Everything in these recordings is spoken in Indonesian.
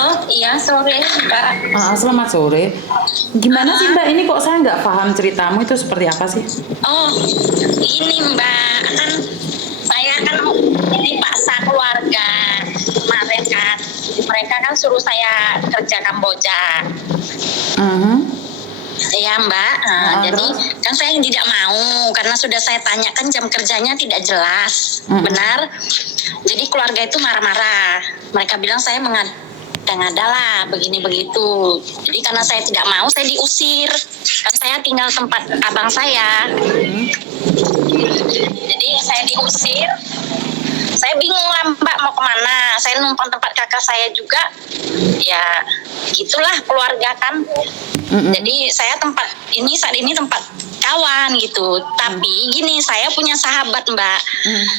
Oh iya, sore Mbak. Selamat sore. Gimana sih Mbak, ini kok saya nggak paham ceritamu itu seperti apa sih? Oh, ini Mbak, kan saya kan dipaksa keluarga kemarin kan. Mereka kan suruh saya kerja Kamboja. Mhm. Ya Mbak, jadi Terus? kan saya tidak mau karena sudah saya tanyakan jam kerjanya tidak jelas, benar. Jadi keluarga itu marah-marah. Mereka bilang saya mengada-ngada lah, begini begitu. Jadi karena saya tidak mau, saya diusir. Kan saya tinggal tempat abang saya. Jadi saya diusir. Saya bingung lah Mbak mau kemana. Saya numpang tempat kakak saya juga. Ya gitulah keluarga kan. Jadi saya saat ini tempat kawan gitu. Tapi gini, saya punya sahabat Mbak.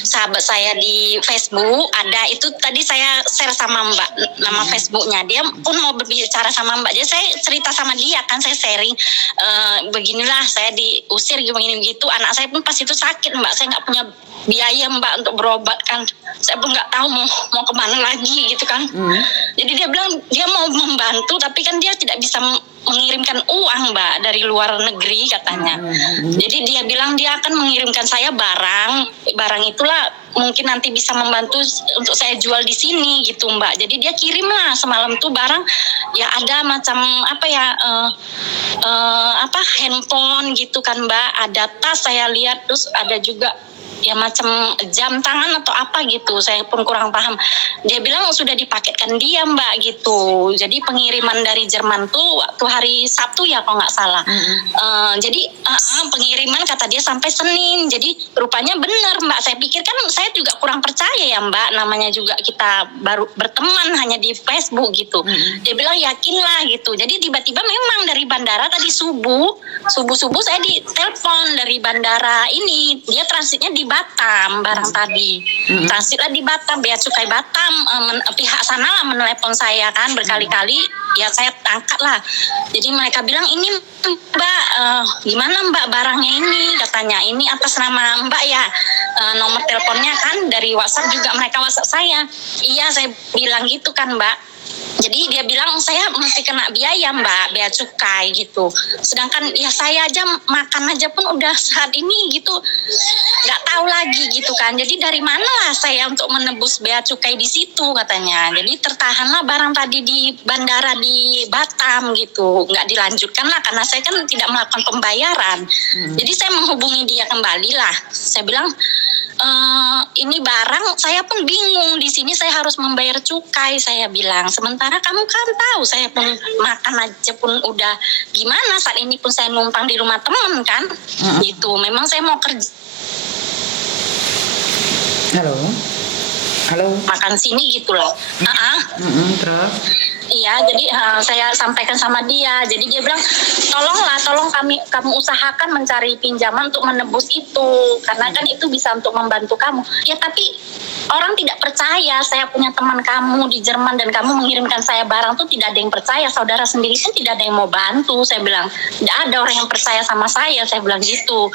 Sahabat saya di Facebook ada, itu tadi saya share sama Mbak nama Facebooknya. Dia pun mau berbicara sama Mbak. Jadi saya cerita sama dia kan, saya sharing beginilah saya diusir begini begitu. Anak saya pun pas itu sakit Mbak. Saya nggak punya biaya Mbak untuk berobat kan. Saya pun nggak tahu mau kemana lagi gitu kan. Jadi dia bilang dia mau membantu, tapi kan dia tidak bisa mengirimkan uang Mbak dari luar negeri katanya. Jadi dia bilang dia akan mengirimkan saya barang itulah mungkin nanti bisa membantu untuk saya jual di sini gitu Mbak. Jadi dia kirim lah semalam tuh barang, ya ada macam apa ya handphone gitu kan Mbak, ada tas saya lihat, terus ada juga ya macam jam tangan atau apa gitu, saya pun kurang paham. Dia bilang sudah dipaketkan dia Mbak gitu. Jadi pengiriman dari Jerman tuh waktu hari Sabtu ya kalau nggak salah. Jadi pengiriman kata dia sampai Senin. Jadi rupanya benar Mbak. Saya pikir kan, saya juga kurang percaya ya Mbak, namanya juga kita baru berteman hanya di Facebook gitu. Dia bilang yakinlah gitu. Jadi tiba-tiba memang dari bandara tadi subuh saya ditelepon dari bandara ini, dia transitnya di Batam barang tadi. Transitlah di Batam, bea cukai Batam, pihak sana lah menelepon saya kan berkali-kali, ya saya angkat lah. Jadi mereka bilang ini Mbak, gimana Mbak barangnya ini, katanya ini atas nama Mbak ya, nomor teleponnya kan dari WhatsApp juga, mereka WhatsApp saya. Iya saya bilang gitu kan Mbak. Jadi dia bilang saya mesti kena biaya Mbak, bea cukai gitu. Sedangkan ya saya aja makan aja pun udah saat ini gitu nggak tahu lagi gitu kan. Jadi dari mana lah saya untuk menebus bea cukai di situ katanya. Jadi tertahanlah barang tadi di bandara di Batam gitu, nggak dilanjutkan lah karena saya kan tidak melakukan pembayaran. Jadi saya menghubungi dia kembali lah. Saya bilang ini barang saya pun bingung, di sini saya harus membayar cukai, saya bilang. Sementara kamu kan tahu saya pun makan aja pun udah gimana, saat ini pun saya numpang di rumah teman kan. Gitu. Memang saya mau kerja. Halo. Makan sini gitu loh. Terus? Iya, jadi saya sampaikan sama dia. Jadi dia bilang, tolong kamu usahakan mencari pinjaman untuk menebus itu, karena kan itu bisa untuk membantu kamu. Ya tapi orang tidak percaya, saya punya teman kamu di Jerman dan kamu mengirimkan saya barang tuh tidak ada yang percaya. Saudara sendiri pun tidak ada yang mau bantu. Saya bilang, tidak ada orang yang percaya sama saya bilang gitu.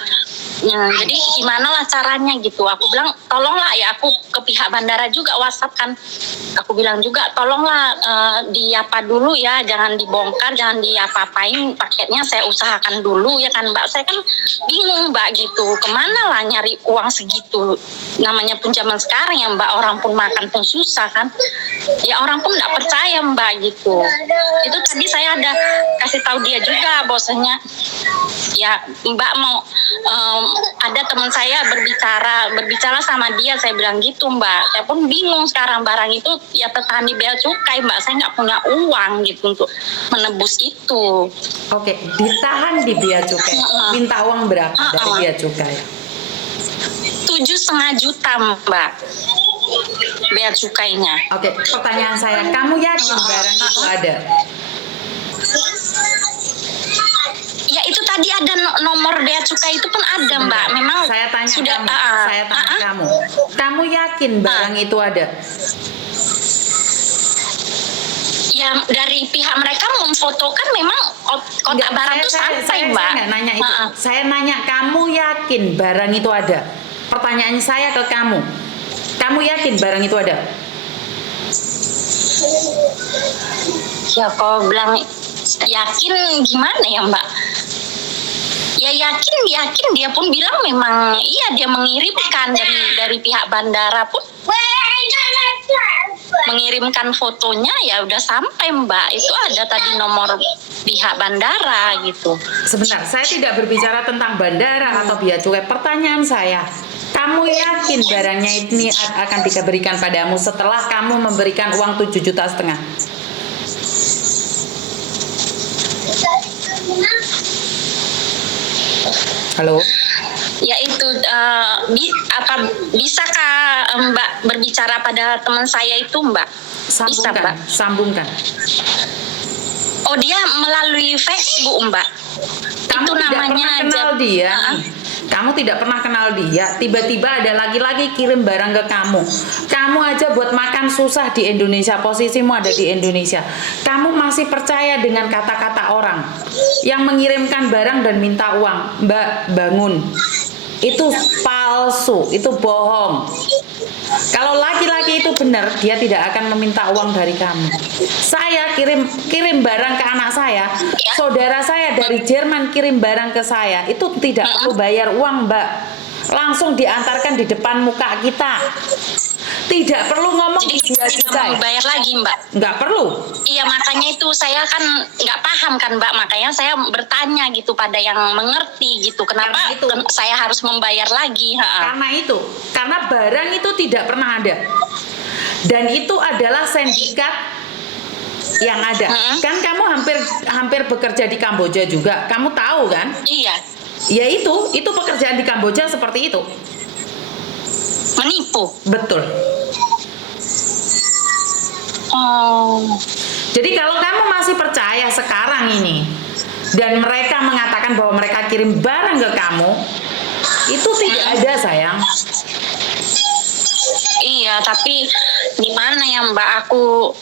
Ya, jadi gimana lah caranya gitu. Aku bilang tolonglah ya, aku ke pihak bandara juga WhatsApp kan. Aku bilang juga tolonglah diapa dulu ya, jangan dibongkar, jangan diapa-apain paketnya, saya usahakan dulu ya kan Mbak. Saya kan bingung Mbak gitu, kemana lah nyari uang segitu. Namanya pun zaman sekarang ya Mbak, orang pun makan pun susah kan. Ya orang pun nggak percaya Mbak gitu. Itu tadi saya ada kasih tahu dia juga bahwasanya ya Mbak mau ada teman saya berbicara sama dia, saya bilang gitu Mbak. Saya pun bingung sekarang, barang itu ya tertahan di bea cukai Mbak, saya nggak punya uang gitu untuk menebus itu. Oke, ditahan di bea cukai. Minta uang berapa dari bea cukai? 7,5 juta Mbak, bea cukainya. Oke, pertanyaan saya, kamu yakin barang itu ada? Ya itu tadi ada nomor bea cukai itu pun ada Mbak. Memang saya tanya sudah kamu. Kamu yakin barang itu ada? Ya dari pihak mereka memfotokan memang kotak barang itu sampai Mbak. Saya nggak nanya itu. Saya nanya kamu yakin barang itu ada? Pertanyaan saya ke kamu. Kamu yakin barang itu ada? Ya kalau bilang yakin gimana ya Mbak? Ya yakin dia pun bilang memang iya dia mengirimkan dari pihak bandara pun mengirimkan fotonya, ya udah sampai Mbak, itu ada tadi nomor pihak bandara gitu. Sebentar, saya tidak berbicara tentang bandara atau bea cukai. Pertanyaan saya, kamu yakin barangnya ini akan diberikan padamu setelah kamu memberikan uang 7,5 juta? Halo? Ya itu bisakah Mbak berbicara pada teman saya itu Mbak? Bisa Mbak. Sambungkan. Oh dia melalui Facebook Mbak. Kamu itu tidak namanya pernah kenal dia. Kamu tidak pernah kenal dia. Tiba-tiba ada laki-laki kirim barang ke kamu. Kamu aja buat makan susah di Indonesia. Posisimu ada di Indonesia. Kamu masih percaya dengan kata-kata orang yang mengirimkan barang dan minta uang. Mbak, bangun. Itu palsu. Itu bohong. Kalau laki-laki itu benar, dia tidak akan meminta uang dari kamu. Saya kirim barang ke anak saya, saudara saya dari Jerman kirim barang ke saya, itu tidak perlu bayar uang, Mbak. Langsung diantarkan di depan muka kita. Tidak perlu ngomong jadi di dia saya bayar lagi Mbak. Nggak perlu. Iya makanya itu saya kan nggak paham kan Mbak, makanya saya bertanya gitu pada yang mengerti gitu, kenapa saya harus membayar lagi. Karena barang itu tidak pernah ada, dan itu adalah sindikat yang ada. Kan kamu hampir bekerja di Kamboja juga, kamu tahu kan? Iya. Ya itu pekerjaan di Kamboja seperti itu. Menipu. Betul. Oh. Jadi kalau kamu masih percaya sekarang ini dan mereka mengatakan bahwa mereka kirim barang ke kamu, itu tidak ada sayang. Iya, tapi gimana ya Mbak, aku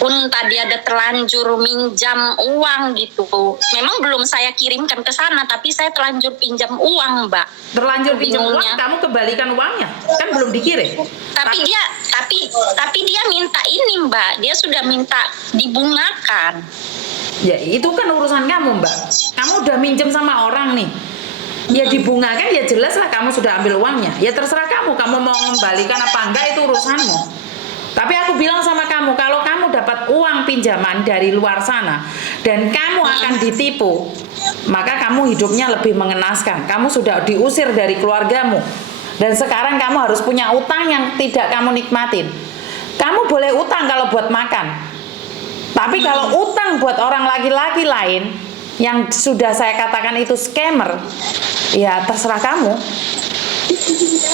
pun tadi ada terlanjur minjam uang gitu. Memang belum saya kirimkan ke sana, tapi saya terlanjur pinjam uang Mbak. Terlanjur pinjam uang, kamu kembalikan uangnya? Kan belum dikirim. Tapi dia minta ini Mbak, dia sudah minta dibungakan. Ya itu kan urusan kamu Mbak. Kamu udah minjem sama orang nih. Ya dibungakan, ya jelas lah kamu sudah ambil uangnya. Ya terserah kamu mau mengembalikan apa enggak, itu urusanmu. Tapi aku bilang sama kamu, kalau kamu dapat uang pinjaman dari luar sana dan kamu akan ditipu, maka kamu hidupnya lebih mengenaskan. Kamu sudah diusir dari keluargamu dan sekarang kamu harus punya utang yang tidak kamu nikmatin. Kamu boleh utang kalau buat makan, tapi kalau utang buat orang laki-laki lain yang sudah saya katakan itu scammer, ya terserah kamu.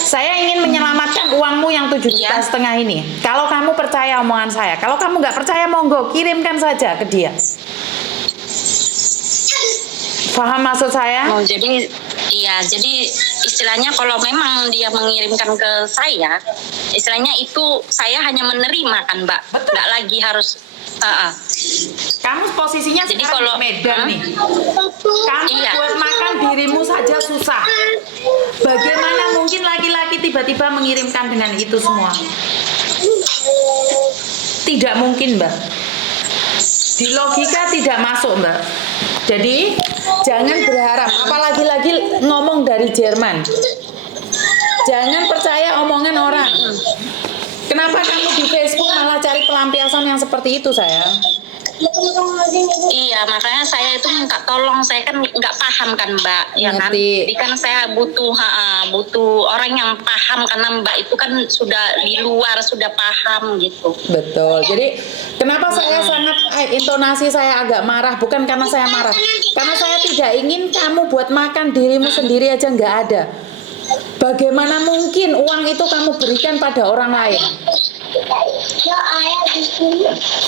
Saya ingin menyelamatkan uangmu yang 7,5 juta ini. Kalau kamu percaya omongan saya, kalau kamu nggak percaya, monggo kirimkan saja ke dia. Paham maksud saya? Oh, jadi istilahnya kalau memang dia mengirimkan ke saya, istilahnya itu saya hanya menerima kan Mbak. Betul. Nggak lagi harus. Kamu posisinya jadi kalau di Medan nih, kamu buat makan dirimu saja susah. Bagaimana mungkin laki-laki tiba-tiba mengirimkan dengan itu semua? Tidak mungkin Mbak. Di logika tidak masuk Mbak. Jadi jangan berharap, apalagi lagi ngomong dari Jerman. Jangan percaya omongan orang. Kenapa kamu di Facebook malah cari pelampiasan yang seperti itu, sayang? Iya, makanya saya itu minta tolong. Saya kan nggak paham kan Mbak, ya kan? Ngerti. Jadi kan saya butuh orang yang paham, karena Mbak itu kan sudah di luar, sudah paham gitu. Betul. Jadi kenapa saya intonasi saya agak marah, bukan karena saya marah, karena saya tidak ingin kamu buat makan dirimu sendiri aja nggak ada. Bagaimana mungkin uang itu kamu berikan pada orang lain?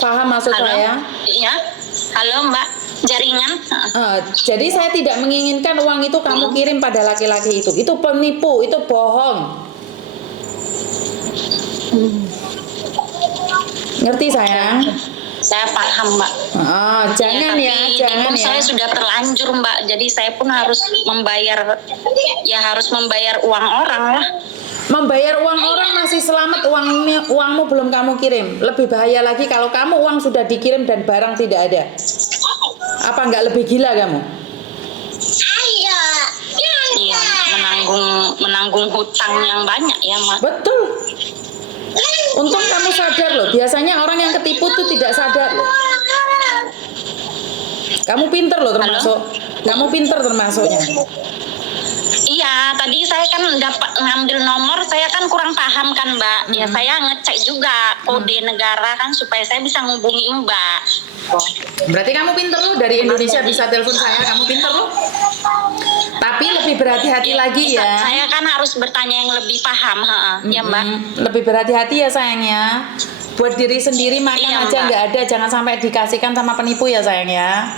Paham maksud saya? Iya. Halo Mbak, jaringan. Jadi saya tidak menginginkan uang itu kamu kirim pada laki-laki itu. Itu penipu, itu bohong. Ngerti sayang? Saya paham Mbak. Jangan jangan ya. Saya sudah terlanjur Mbak, jadi saya pun harus membayar uang orang lah. Membayar uang orang masih selamat, uangmu belum kamu kirim. Lebih bahaya lagi kalau kamu uang sudah dikirim dan barang tidak ada. Apa nggak lebih gila kamu? Iya, menanggung hutang yang banyak ya, Mas. Betul. Untung kamu sadar loh. Biasanya orang yang ketipu tuh tidak sadar loh. Kamu pinter loh termasuk. Kamu pinter termasuknya. Iya, tadi saya kan dapat ngambil nomor, saya kan kurang paham kan, Mbak. Ya saya ngecek juga kode negara kan supaya saya bisa ngubungi Mbak. Berarti kamu pinter loh, dari Indonesia bisa telepon saya, kamu pinter loh. Tapi lebih berhati-hati lagi ya. Saya kan harus bertanya yang lebih paham, ya Mbak. Lebih berhati-hati ya sayangnya. Buat diri sendiri makan Iya, aja Mbak. nggak ada, jangan sampai dikasihkan sama penipu ya sayang ya.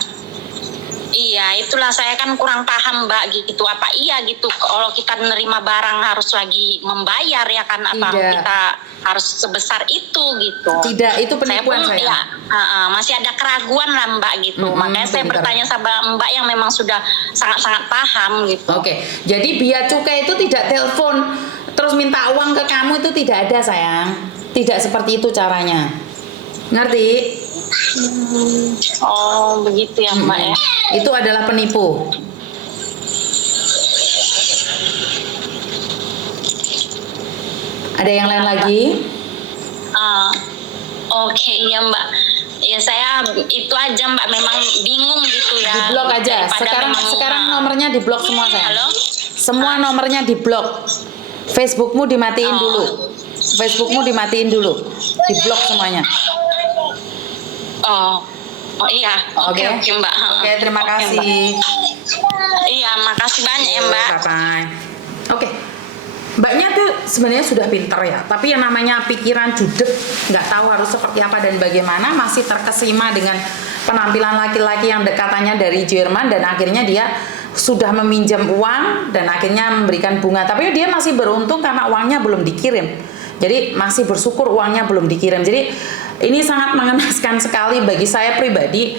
Iya, itulah saya kan kurang paham Mbak gitu. Apa iya gitu kalau kita menerima barang harus lagi membayar ya kan? Apa Tidak. kita harus sebesar itu gitu? Tidak, itu penipuan saya pun sayang. ya, masih ada keraguan lah Mbak gitu. Makanya saya pintar. bertanya sama Mbak yang memang sudah sangat-sangat paham gitu. Oke, jadi bea cukai itu tidak telepon terus minta uang ke kamu, itu tidak ada sayang. Tidak seperti itu caranya. Ngerti? Oh begitu ya Mbak ya. Itu adalah penipu. Ada yang lain lagi? Oke iya Mbak. Ya saya itu aja Mbak, memang bingung gitu ya. Di blok aja. Daripada Sekarang nomornya di blok semua sayang. Halo? Semua nomornya di blok. Facebookmu dimatiin dulu. Facebookmu dimatiin dulu. Di blok semuanya. Oh iya. Oke Mbak. Oke, terima Oke, kasih. Mbak. Iya, makasih banyak ya Mbak. Bye bye. Oke. Mbaknya tuh sebenarnya sudah pinter ya, tapi yang namanya pikiran judek, nggak tahu harus seperti apa dan bagaimana, masih terkesima dengan penampilan laki-laki yang katanya dari Jerman dan akhirnya dia sudah meminjam uang dan akhirnya memberikan bunga, tapi dia masih beruntung karena uangnya belum dikirim. Jadi masih bersyukur uangnya belum dikirim. Jadi ini sangat mengenaskan sekali bagi saya pribadi,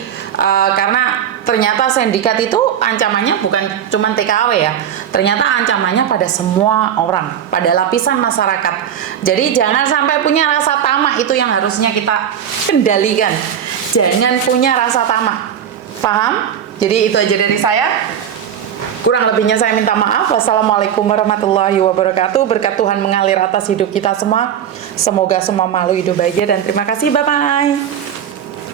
karena ternyata sindikat itu ancamannya bukan cuma TKW ya, ternyata ancamannya pada semua orang, pada lapisan masyarakat. Jadi jangan sampai punya rasa tamak, itu yang harusnya kita kendalikan. Jangan punya rasa tamak, paham? Jadi itu aja dari saya. Kurang lebihnya saya minta maaf. Wassalamualaikum warahmatullahi wabarakatuh. Berkat Tuhan mengalir atas hidup kita semua. Semoga semua makhluk hidup bahagia dan terima kasih. Bye-bye.